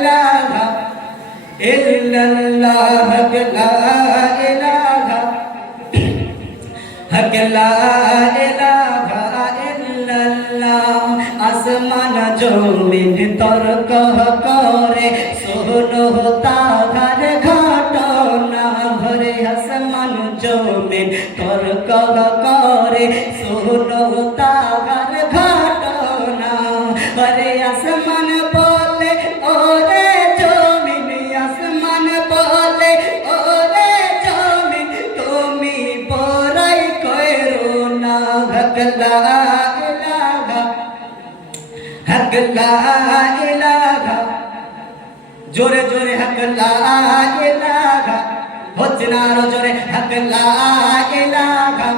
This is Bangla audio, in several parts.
ইলাহা ইল্লাল্লাহ, হক লা ইলাহা, হক লা ইলাহা ইল্লাল্লাহ। আসমান জমিন তর্ক করে শোনো তাহার ঘটনা ভরে, আসমান জমিন তর্ক করে শোনো তাহার ঘটনা ভরে। আসমান বলে ওরে জমিন, আসমান বলে ওরে জমিন, তুমি বড়াই করো না। হক লা ইলাহা, হক লা ইলাহা, জোরে জোরে হক লা ইলাহা, হচ্ছে না আরো জোরে হক লা ইলাহা,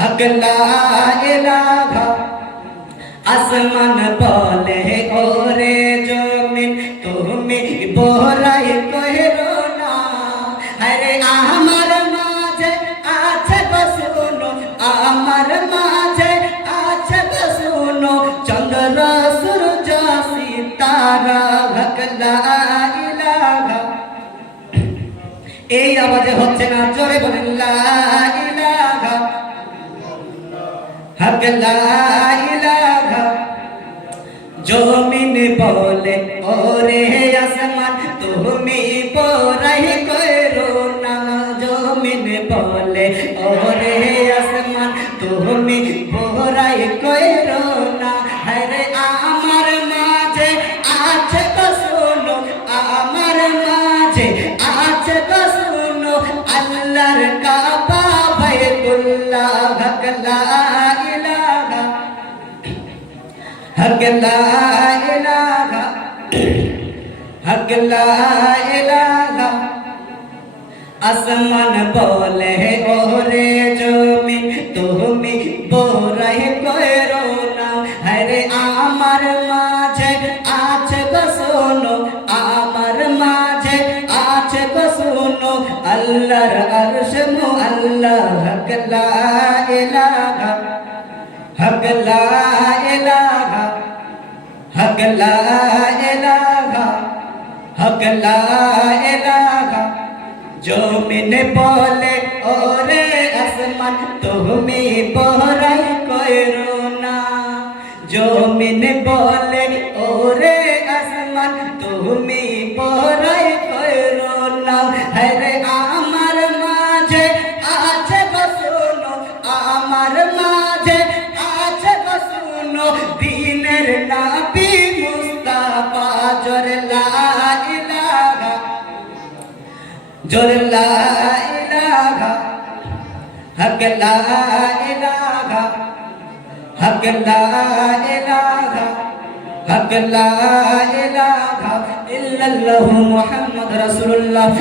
হক লা ইলাহা। আসমান বলে ওরে জমিন, তুমি বড়াই করো না। আরে আমার মাঝে আছে গো শোনো, আমার মাঝে আছে গো শোনো, চন্দ্র সূর্য সিতারা। হক লা ইলাহা, এই আওয়াজে হচ্ছে না, জোরে বলেন লা ইলাহা, হক লা ইলাহা। জমিন বলে ওরে আসমান, তুমি বড়াই করো না। জমিন বলে ওরে আসমান, তুমি বড়াই করো না। আরে আমার মাঝে আছে গো শোনো, আমার মাঝে আছে গো শোনো, আল্লাহর কাবা বাইতুল্লাহ। হক লা ইলাহা, হক লা ইলাহা, হক লা ইলাহা। আসমান বলে ওরে জমিন, তুমি বড়াই করো না। আরে আমার মাঝে আছে গো শোনো, আমার মাঝে আছে গো শোনো, আল্লাহর আরশ মুআল্লা। হক লা ইলাহা, হক লা ইলাহা, হক লা ইলাহা, হক লা ইলাহা। জমিন বলে ওরে আসমান, তুমি বড়াই করো না। জমিন বলে ওরে আসমান, তুমি বড়াই করো না। আরে আমার মাঝে আছে গো শোনো, আমার মাঝে আছে গো শোনো, দিনের নবী মুস্তাফা। জোরে লা ইলাহা, জোরে লা ইলাহা, হক লা ইলাহা, হক লা ইলাহা, হক লা ইলাহা ইল্লাল্লাহু মুহাম্মাদুর রাসূলুল্লাহ।